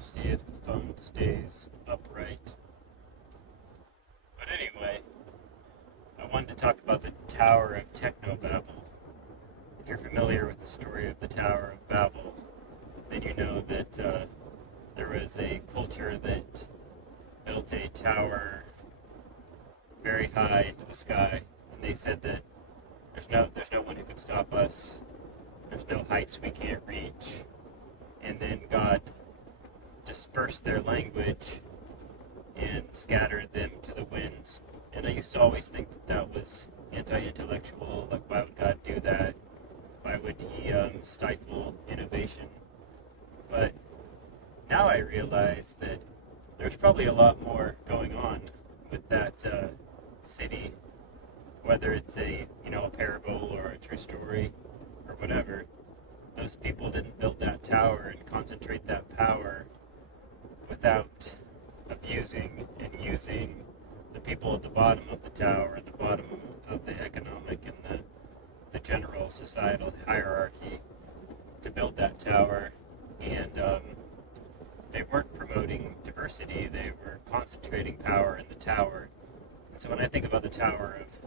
We'll see if the phone stays upright. But anyway, I wanted to talk about the Tower of Technobabble. If you're familiar with the story of the Tower of Babel, then you know that there was a culture that built a tower very high into the sky, and they said that there's no one who could stop us. There's no heights we can't reach. And then God dispersed their language and scattered them to the winds. And I used to always think that was anti-intellectual. Like, why would God do that? Why would He stifle innovation? But now I realize that there's probably a lot more going on with that city, whether it's a parable or a true story or whatever. Those people didn't build that tower and concentrate that power without abusing and using the people at the bottom of the tower, at the bottom of the economic and the general societal hierarchy to build that tower. And they weren't promoting diversity, they were concentrating power in the tower. And so when I think about the Tower of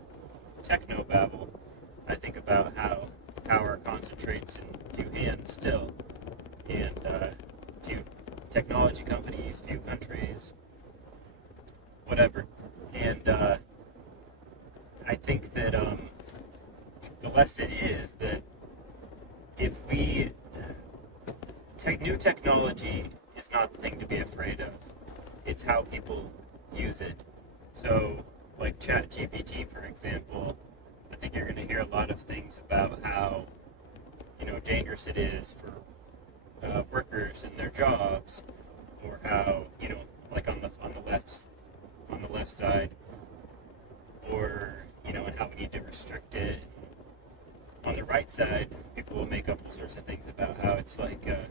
Technobabble, I think about how power concentrates in few hands still, and few technology companies, few countries, whatever. And I think that the lesson is that if new technology is not the thing to be afraid of. It's how people use it. So, like ChatGPT, for example, I think you're going to hear a lot of things about how, dangerous it is for workers in their jobs, or how, like on the left side, or and how we need to restrict it. On the right side, people will make up all sorts of things about how it's like a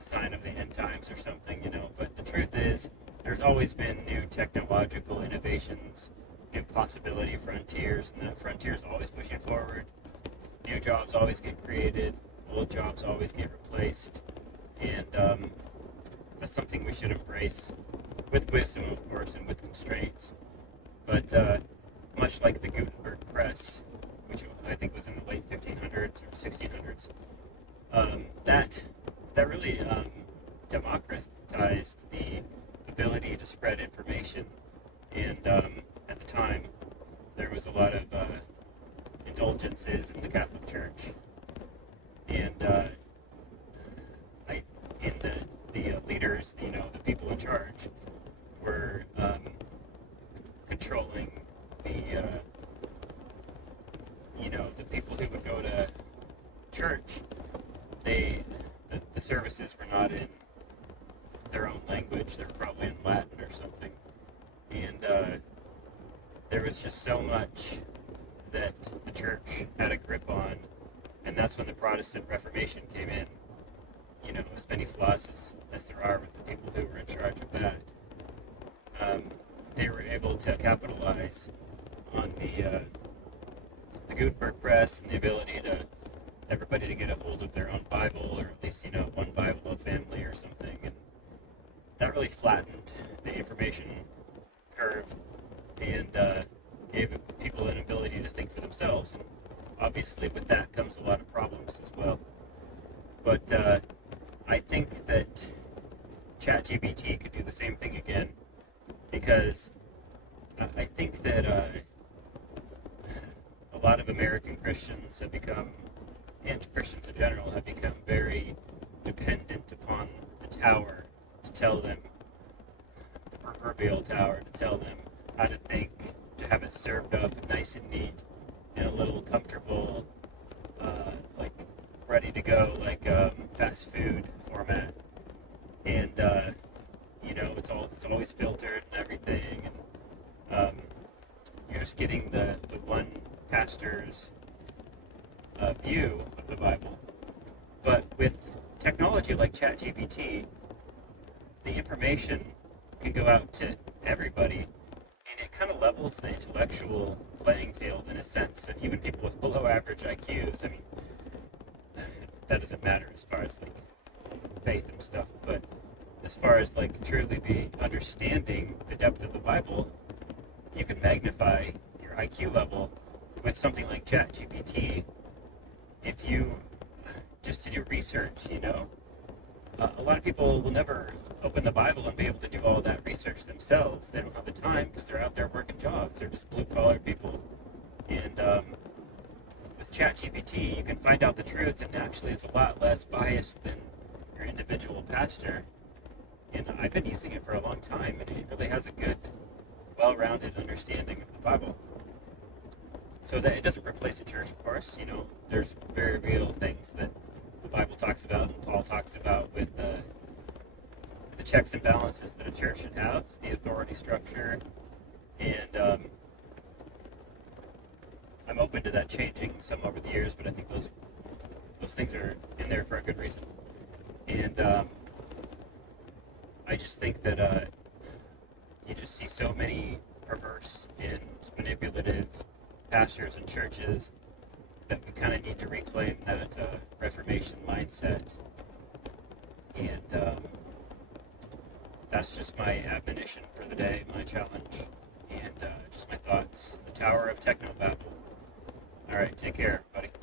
sign of the end times or something, But the truth is, there's always been new technological innovations, new possibility frontiers, and that frontier is always pushing forward. New jobs always get created, old jobs always get replaced, and that's something we should embrace with wisdom, of course, and with constraints. But much like the Gutenberg press, which I think was in the late 1500s or 1600s, that really democratized the ability to spread information. And at the time, there was a lot of indulgences in the Catholic Church, and the leaders, the people in charge, were controlling the people who would go to church. The services were not in their own language; they were probably in Latin or something, and there was just so much that the church had a grip on, and that's when the Protestant Reformation came in. As many flaws as there are with the people who were in charge of that, they were able to capitalize on the Gutenberg press and the ability to everybody to get a hold of their own Bible, or at least one Bible a family or something, and that really flattened the information curve and gave people an ability to think for themselves. And obviously, with that comes a lot of problems as well. But I think that ChatGPT could do the same thing again, because I think that a lot of American Christians have become, and Christians in general, have become very dependent upon the tower to tell them, the proverbial tower to tell them how to think, to have it served up nice and neat in a little comfortable, ready to go, fast food format. And it's always filtered and everything, and you're just getting the one pastor's view of the Bible. But with technology like ChatGPT, the information can go out to everybody, and it kind of levels the intellectual playing field in a sense. And even people with below average IQs, that doesn't matter as far as faith and stuff, but as far as like truly be understanding the depth of the Bible, you can magnify your IQ level with something like ChatGPT. If you just to do research, a lot of people will never open the Bible and be able to do all that research themselves. They don't have the time because they're out there working jobs. They're just blue-collar people. And with ChatGPT, you can find out the truth, and actually it's a lot less biased than your individual pastor. And I've been using it for a long time, and it really has a good, well-rounded understanding of the Bible. So that it doesn't replace the church, of course. There's very real things that the Bible talks about and Paul talks about with the checks and balances that a church should have, the authority structure, and I'm open to that changing some over the years, but I think those things are in there for a good reason. And I just think that you just see so many perverse and manipulative pastors and churches that we kind of need to reclaim that Reformation mindset. And that's just my admonition for the day, my challenge, and just my thoughts. The Tower of Technobabble. All right, take care, everybody.